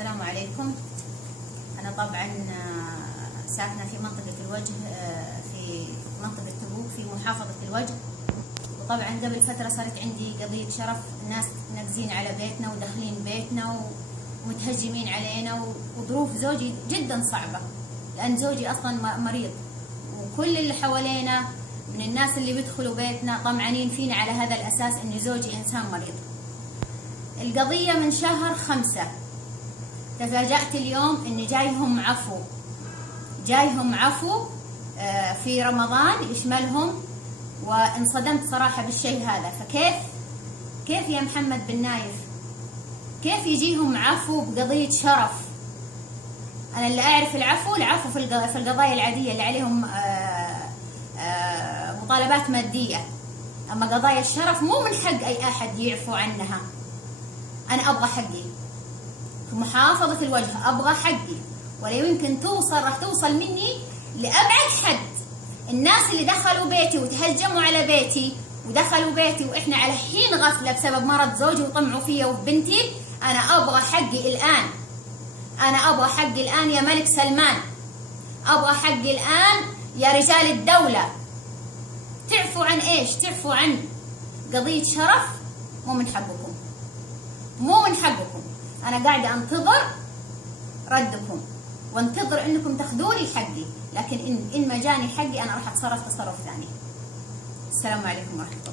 السلام عليكم. أنا طبعا ساكنة في منطقة الوجه، في منطقة تبوك في محافظة الوجه. وطبعا قبل فترة صارت عندي قضية شرف، الناس ناقزين على بيتنا وداخلين بيتنا ومتهجمين علينا، وظروف زوجي جدا صعبة لأن زوجي أصلا مريض، وكل اللي حوالينا من الناس اللي بيدخلوا بيتنا طمعانين فينا على هذا الأساس إن زوجي إنسان مريض. القضية من شهر 5، تفاجأت اليوم إن جايهم عفو في رمضان يشملهم، وانصدمت صراحة بالشيء هذا. فكيف يا محمد بن نايف كيف يجيهم عفو بقضية شرف؟ أنا اللي أعرف العفو في القضايا العادية اللي عليهم مطالبات مادية، أما قضايا الشرف مو من حق أي أحد يعفو عنها. أنا أبغى حقي في محافظة الوجه، أبغى حقي، ولا يمكن راح توصل مني لأبعد حد. الناس اللي دخلوا بيتي وتهجموا على بيتي ودخلوا بيتي وإحنا على حين غفلة بسبب مرض زوجي وطمعوا فيا وفي بنتي، أنا أبغى حقي الآن. أنا أبغى حقي الآن يا ملك سلمان، أبغى حقي الآن يا رجال الدولة. تعفوا عن إيش؟ تعفوا عن قضية شرف؟ مو من حقكم، مو من حقكم. أنا قاعدة أنتظر ردكم وانتظر إنكم تاخذوني حقي، لكن إن ما جاني حقي أنا راح أتصرف تصرف ثاني. السلام عليكم ورحمة الله.